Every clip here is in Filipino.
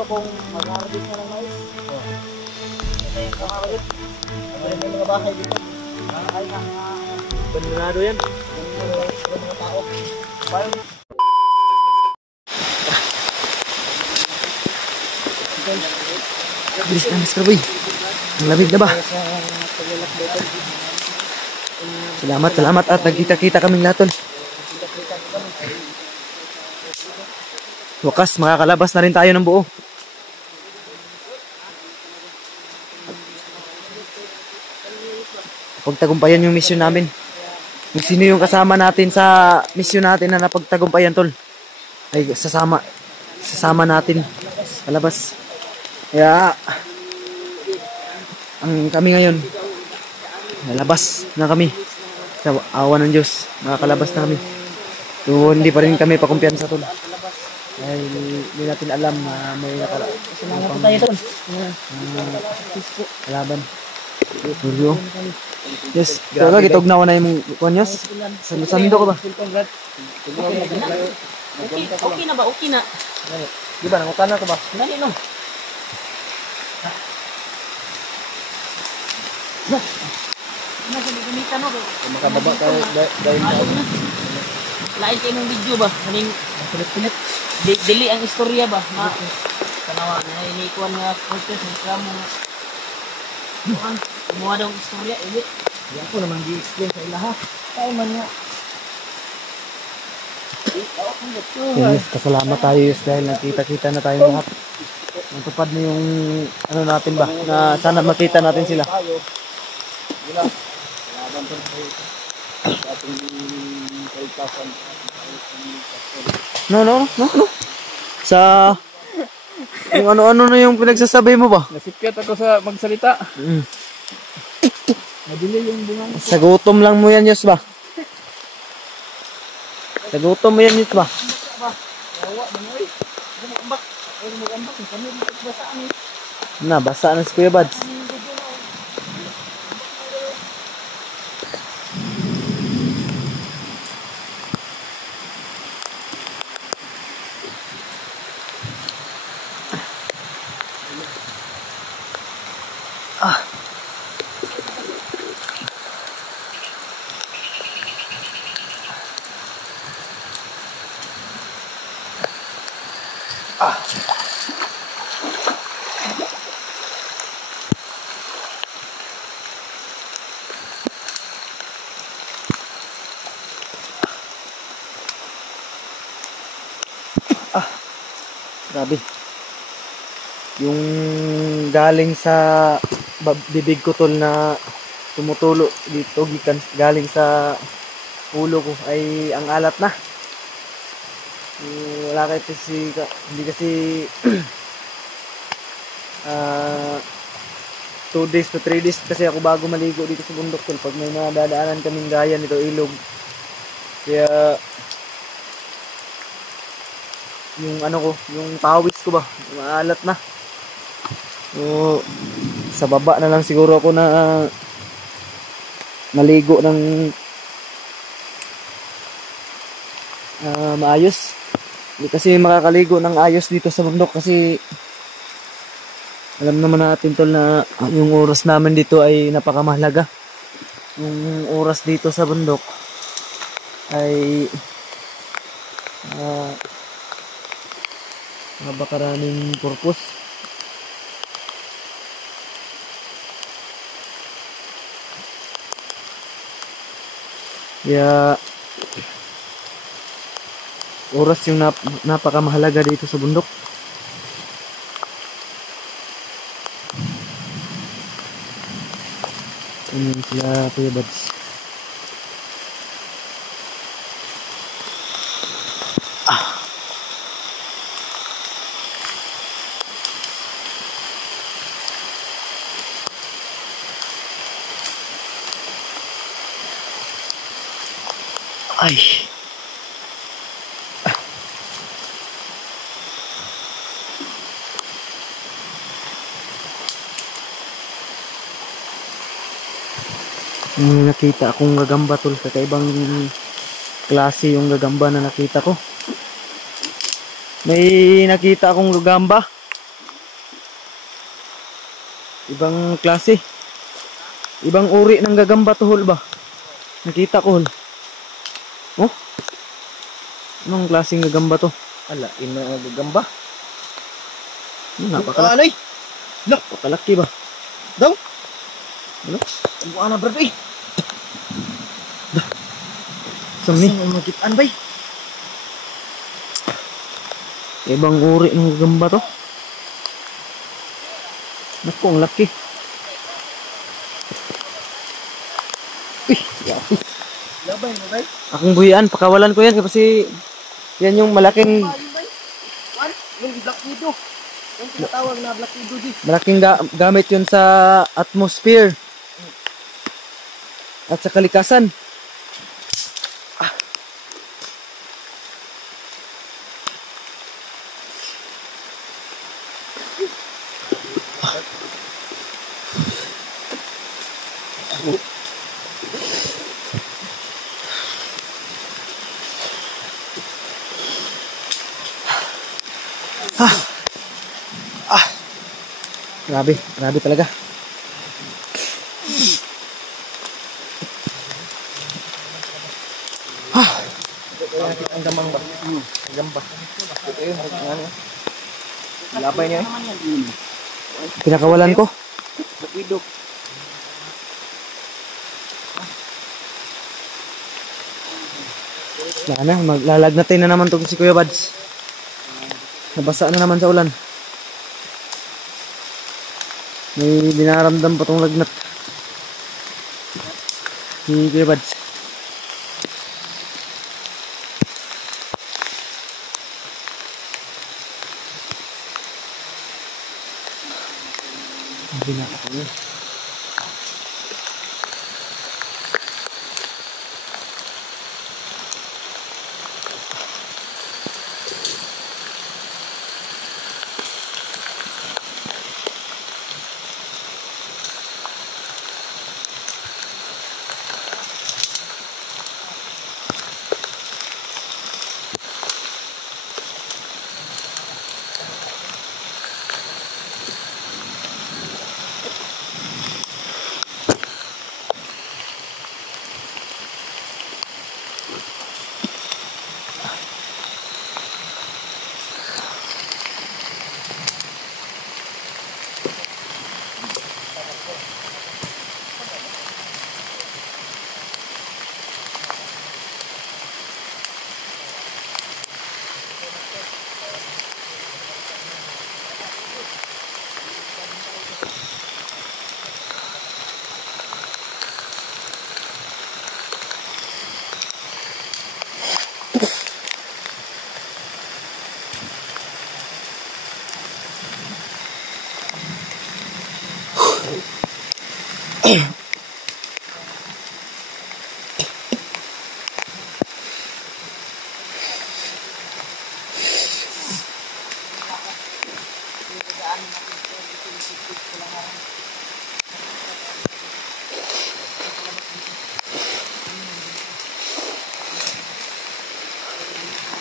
ko kung mag-harvest na ng mais. Ito yung kamalit. May mga bahay dito. Ay, Abandonado yan. mga tao. Parang Bilis na, Mr. Boy. Ang lamig na ba? Salamat at nagkita-kita kaming lahat, tol. Wakas, makakalabas na rin tayo ng buo. Pagtagumpayan yung mission namin. Kung sino yung kasama natin sa mission natin na napagtagumpayan, tol, ay sasama natin kalabas. Kaya ang kami ngayon, lalabas na kami sa awa ng Diyos, makakalabas na kami. So hindi pa rin kami pakumpiyansa, tol, dahil hindi natin alam na may salamat po tayo doon. kalaban. Tulyo. Yes, grabe gitog na na yung kunyas. Sando ko ba? Okay na ba? Okay na. Di ba nangutan na ko ba? Dali no. Gamitan no. Makababa tayo dahil Lain kayo ng video ba? Kaning pilit-pilit. Dili ang istorya ba? Tanawa na inikuan nga contest ng kramo. Kumuha daw ang istorya. yan po naman di-explain sa ilaha. Kaya man nga. Yes, kasalamat tayo yes, dahil nakita-kita na tayo lahat. Natupad na yung ano natin ba, na sana makita natin sila. No. Sa yung ano-ano na yung pinagsasabi mo ba? Nasipyat ako sa magsalita. Madili yung bunga. Sa gutom lang mo yan, Yus ba? Sa gutom mo yan, Yus ba? Na, basa na si Kuya Bads. Grabe. Yung galing sa bibig ko, tol, na tumutulo dito galing sa ulo ko ay ang alat na. Wala kasi hindi kasi 2 days to 3 days kasi ako bago maligo dito sa bundok, tol, pag may nadadaanan kaming gaya nito, ilog. Kaya yung ano ko, yung pawis ko ba, maalat na. So, sa baba na lang siguro ako na maligo ng maayos. Hindi kasi makakaligo ng ayos dito sa bundok kasi alam naman natin, tol, na yung oras namin dito ay napakamahalaga. Yung oras dito sa bundok ay napakaraming purpose. Kaya oras yung napakamahalaga dito sa bundok. Ano sila, Kuya Bads? Ay. Nakita akong gagamba, tol, kakaibang klase yung gagamba na nakita ko. May nakita akong gagamba Ibang klase. Ibang uri ng gagamba to, Hol ba? Nakita ko, Hol. Oh? Anong klaseng gagamba to? Ala, ina ang gagamba. Napakalaki. Ano eh? Napakalaki ba? Daw? Ano? Ang buwan na brad eh. Saan Ang magitan bay. Ibang uri ng gagamba to. Naku, ang laki. Labay mo bay. Akong buhian, pakawalan ko yan kasi yan yung malaking Yung black widow. Yung tinatawag na black widow di. gamit yun sa atmosphere at sa kalikasan. Grabe, grabe talaga. Ang damang ba? Ang gamba. Ito yun. Ano? Labay niya eh. Pinakawalan ko. Black widow. Wala na, maglalagnatin na naman to si Kuya Bads. Nabasa na naman sa ulan. May dinaramdam pa tong lagnat. Si Kuya Bads. Binaka ko yun.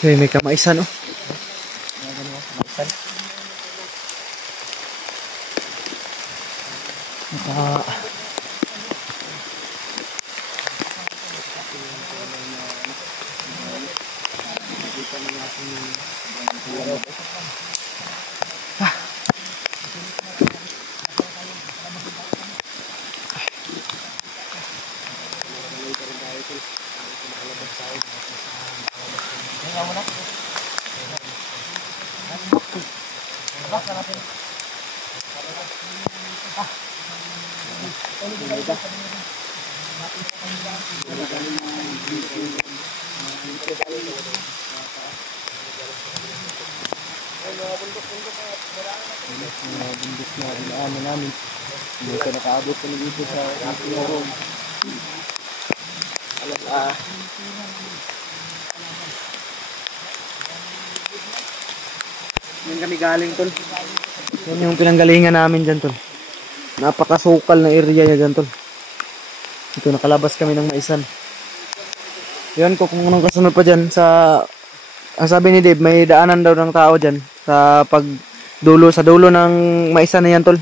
May kamaisan, oh. Bundok na dinaanan namin. Hindi ka nakaabot kami dito sa Room. Yan kami galing, tol. Yan yung pinanggalingan namin dyan, tol. Napakasukal na area niya dyan, tol. Ito, nakalabas kami ng maisan. Yan ko kung anong kasunod pa dyan sa... Ang sabi ni Dave, may daanan daw ng tao dyan sa dulo ng maisan na yan, tol.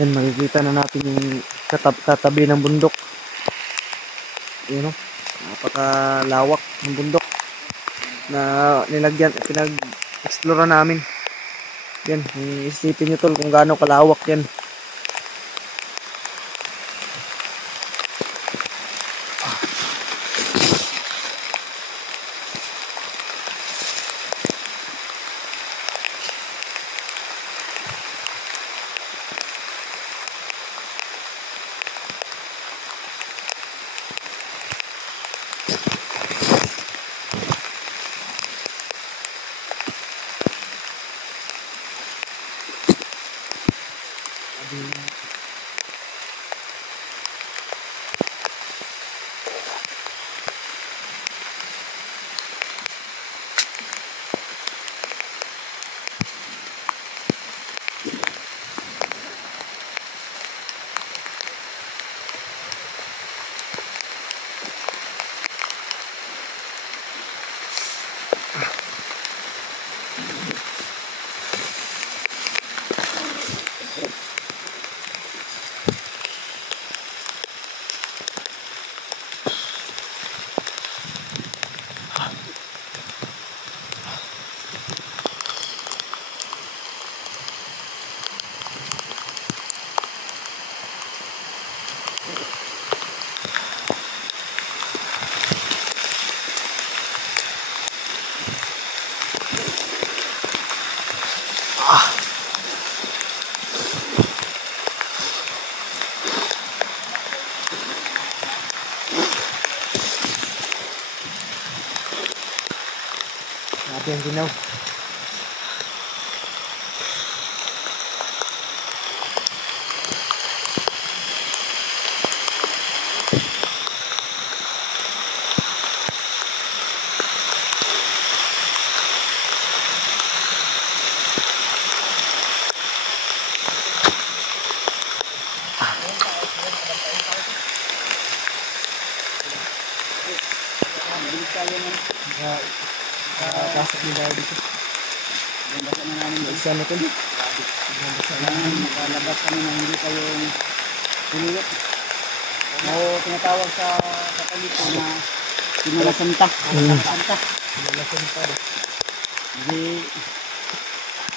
Yan, makikita na natin yung katabi ng bundok. Yun o, napakalawak ng bundok na nilagyan, pinag-explore namin. Yan, isipin nyo tol kung gaano kalawak yan. Grabe ang ginaw. Kasap nila dito. Basa na namin Isa na ito. makalabas kami na hindi kayong huliyot. O tinatawag sa Katoliko na Simula Santa. Santa. Hindi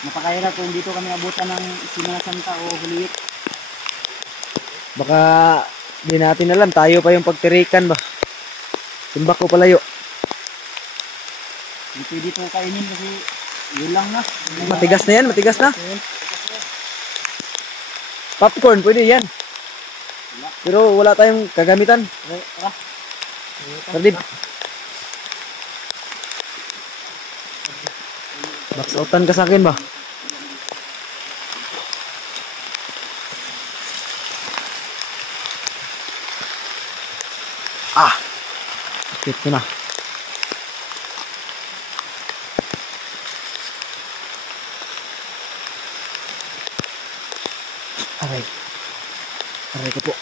napakahirap kung dito kami abutan ng Simula Santa o huliyot. Baka di natin alam, tayo pa yung pagtirikan ba. Timbak ko palayo. Hindi pwede ito kainin kasi yun lang na. Matigas na yan, matigas na. Popcorn, pwede yan. Pero wala tayong kagamitan. Sardin. Box outan ka sa akin ba? Hit ko na. Aray. Aray ko po.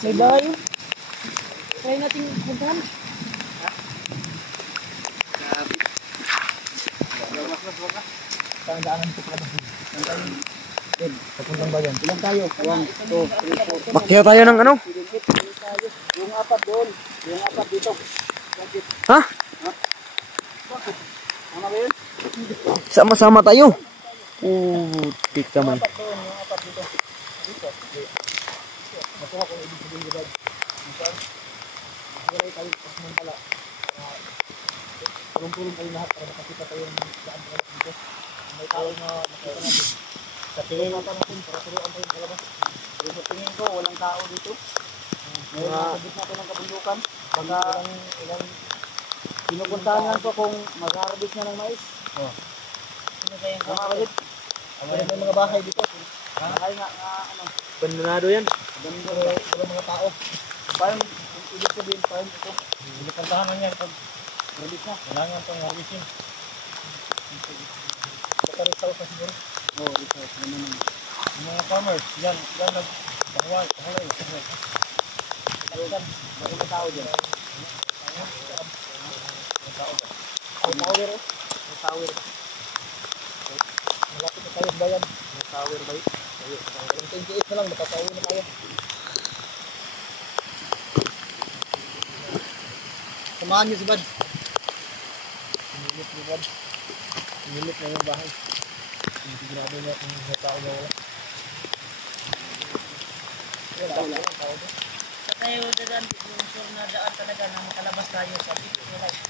May bahay. Try natin puntahan. Saan daanan ito pala? Saan tayo? Papuntang bayan. Ilan tayo? 1, 2, 3, 4. Bakya tayo ng ano? Yung apat doon. Yung apat dito. Ha? Ano ba yun? Sama-sama tayo. Tik naman. Yung apat dito. Dito. Makuha kung ibig sabihin diba? Saan? Wala tayo pasman pala. Tulong-tulong kayo lahat para makakita tayo ng daan pala dito. May tao na makita natin. Sa tingin mata natin para turuan tayo kalabas. Pero sa tingin ko walang tao dito. May sabit natin ng kabundukan. Baka ilang pinupuntahan nga ko kung mag-harvest na ng mais. Sino kayong kamalit? May mga bahay dito. Malay nga, ano, Abandonado yan. ganda wala mga tao. Parang, ibig sabihin, parang ito. Hindi kantahan na yan pag release na. Kailangan itong harvesting. Baka resource na siguro. Oo, resource na naman. Yung mga farmers, yan nagpahuwal. Baka may tao dyan. May tao ba? May tower eh. May tower. Malapit na tayo sa bayan. May tower ba yun? 28 na lang, makakauwi na tayo. Samahan niyo si Bad. Sinilit ni Bad. Sinilit na yung bahay. Sigurado niya kung may tao na wala. Wala, wala tao doon. Sa tayo dadaan, yung sure na daan talaga na makalabas tayo sa video live.